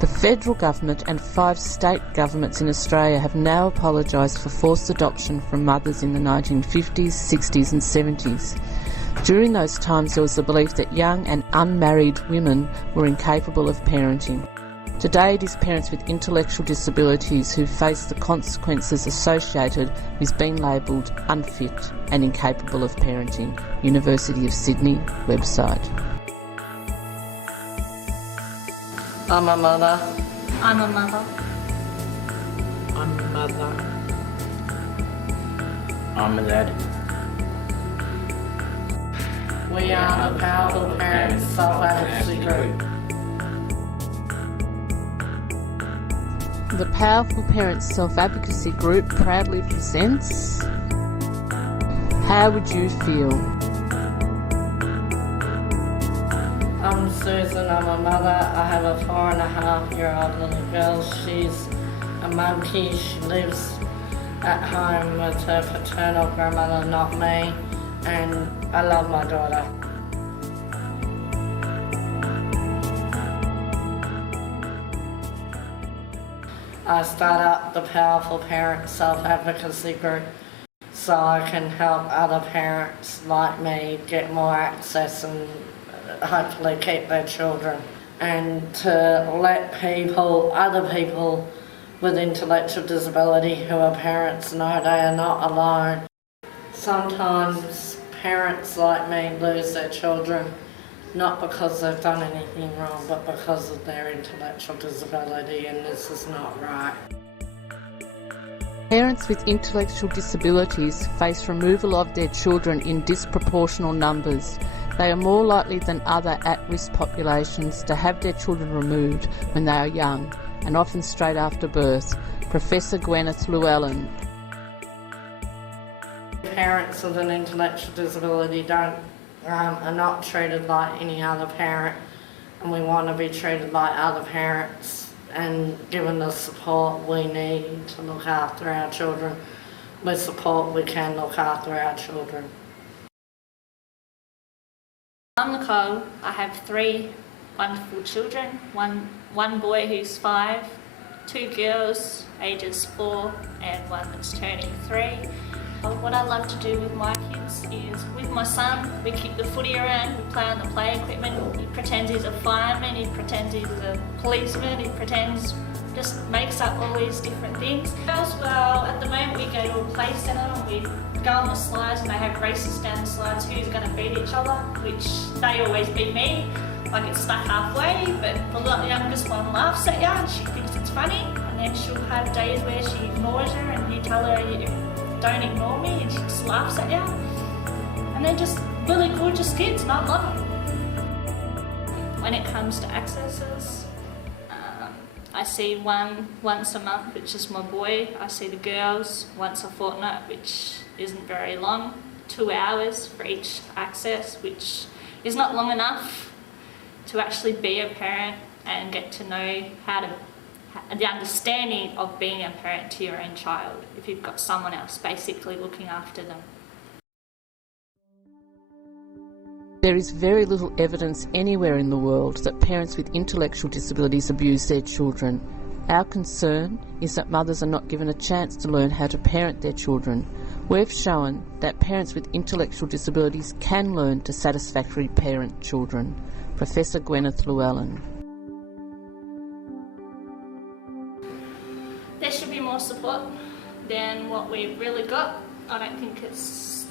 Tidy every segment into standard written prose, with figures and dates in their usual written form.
The federal government and 5 state governments in Australia have now apologised for forced adoption from mothers in the 1950s, 60s and 70s. During those times there was the belief that young and unmarried women were incapable of parenting. Today it is parents with intellectual disabilities who face the consequences associated with being labelled unfit and incapable of parenting. University of Sydney website. I'm a mother. I'm a mother. I'm a mother. I'm a dad. We are the Powerful Parents Self-Advocacy Group. The Powerful Parents Self-Advocacy Group proudly presents How Would You Feel? I'm Susan, I'm a mother. I have a 4.5-year-old little girl. She's a monkey. She lives at home with her paternal grandmother, not me, and I love my daughter. I start up the Powerful Parents Self-Advocacy Group so I can help other parents like me get more access and hopefully keep their children, and to let other people with intellectual disability who are parents know they are not alone. Sometimes parents like me lose their children not because they've done anything wrong, but because of their intellectual disability, and this is not right. Parents with intellectual disabilities face removal of their children in disproportional numbers. They are more likely than other at-risk populations to have their children removed when they are young, and often straight after birth. Professor Gwyneth Llewellyn. Parents with an intellectual disability are not treated like any other parent, and we want to be treated like other parents and given the support we need to look after our children. With support we can look after our children. I'm Nicole. I have 3 wonderful children. One boy who's 5, 2 girls ages 4 and 1 that's turning 3. What I love to do with my kids is, with my son, we kick the footy around, we play on the play equipment, he pretends he's a fireman, he pretends he's a policeman, he just makes up all these different things. Well, at the moment we go to a play centre, we go on the slides and they have races down the slides, who's going to beat each other, which they always beat me. I get stuck halfway, but the youngest one laughs at you and she thinks it's funny, and then she'll have days where she ignores you and you tell her you don't ignore me and she just laughs at you. And they're just really gorgeous kids and I love them. When it comes to accesses, I see one once a month, which is my boy. I see the girls once a fortnight, which isn't very long. 2 hours for each access, which is not long enough to actually be a parent and get to know the understanding of being a parent to your own child if you've got someone else basically looking after them. There is very little evidence anywhere in the world that parents with intellectual disabilities abuse their children. Our concern is that mothers are not given a chance to learn how to parent their children. We've shown that parents with intellectual disabilities can learn to satisfactorily parent children. Professor Gwyneth Llewellyn. There should be more support than what we've really got. I don't think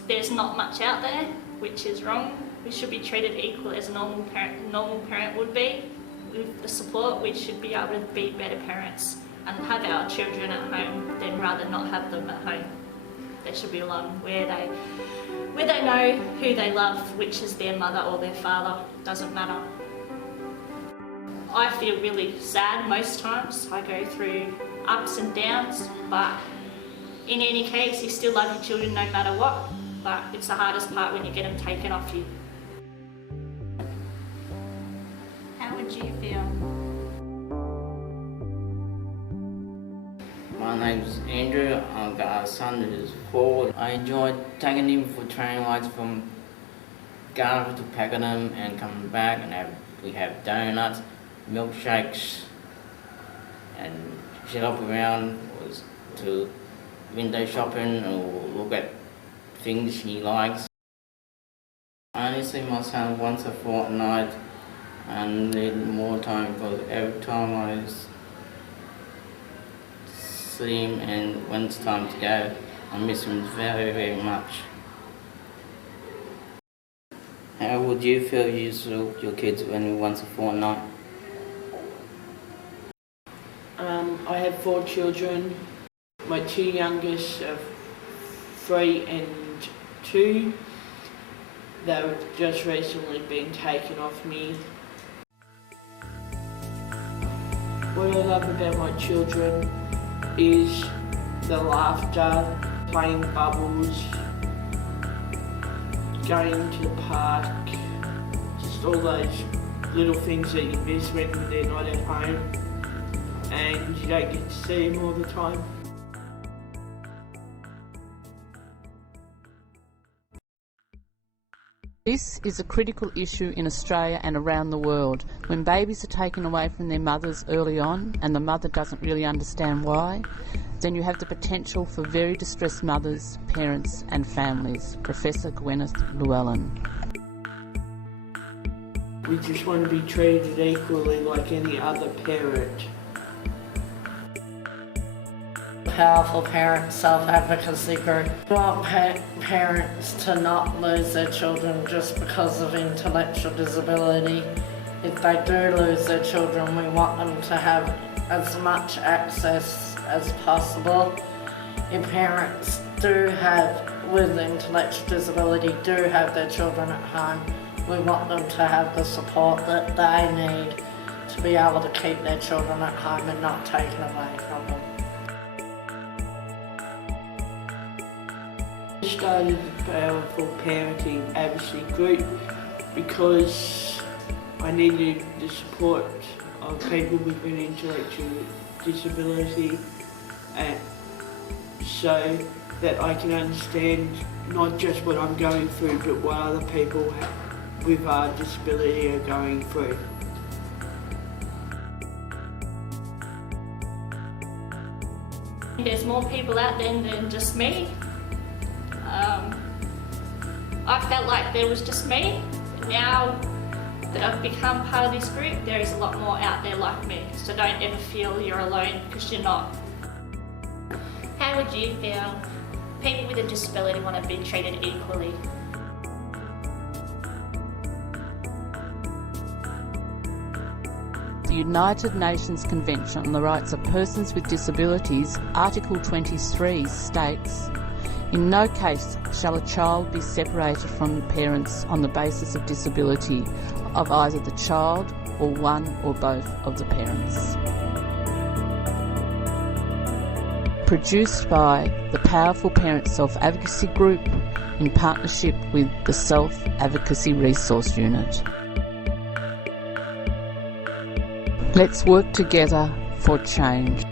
there's not much out there, which is wrong. We should be treated equally as a normal parent would be. With the support, we should be able to be better parents and have our children at home than rather not have them at home. There should be a line where they know who they love, which is their mother or their father, doesn't matter. I feel really sad most times. I go through ups and downs, but in any case, you still love your children no matter what, but it's the hardest part when you get them taken off you. How would you feel? My name's Andrew. I've got a son who's 4. I enjoy taking him for train rides from Ghana to Pakenham and coming back, and we have donuts, milkshakes, and she help around was to window shopping or look at things she likes. I only see my son once a fortnight and need more time because every time see him and when it's time to go, I miss him very, very much. How would you feel you saw your kids only once a fortnight? I have 4 children. My 2 youngest are 3 and 2. They've just recently been taken off me. What I love about my children is the laughter, playing bubbles, going to the park, just all those little things that you miss when they're not at home and you don't get to see them all the time. This is a critical issue in Australia and around the world. When babies are taken away from their mothers early on and the mother doesn't really understand why, then you have the potential for very distressed mothers, parents and families. Professor Gwyneth Llewellyn. We just want to be treated equally like any other parent. Powerful Parent Self-Advocacy Group. We want parents to not lose their children just because of intellectual disability. If they do lose their children, we want them to have as much access as possible. If parents with intellectual disability do have their children at home, we want them to have the support that they need to be able to keep their children at home and not taken away from them. I started the Powerful Parenting Advocacy Group because I needed the support of people with an intellectual disability and so that I can understand not just what I'm going through but what other people with disability are going through. There's more people out there than just me. I felt like there was just me. Now that I've become part of this group, there is a lot more out there like me. So don't ever feel you're alone, because you're not. How would you feel? People with a disability want to be treated equally. The United Nations Convention on the Rights of Persons with Disabilities, Article 23 states, "In no case shall a child be separated from parents on the basis of disability of either the child or one or both of the parents." Produced by the Powerful Parent Self-Advocacy Group in partnership with the Self-Advocacy Resource Unit. Let's work together for change.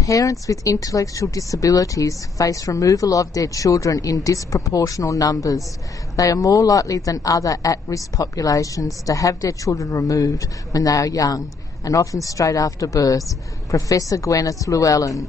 Parents with intellectual disabilities face removal of their children in disproportional numbers. They are more likely than other at-risk populations to have their children removed when they are young, and often straight after birth. Professor Gwyneth Llewellyn.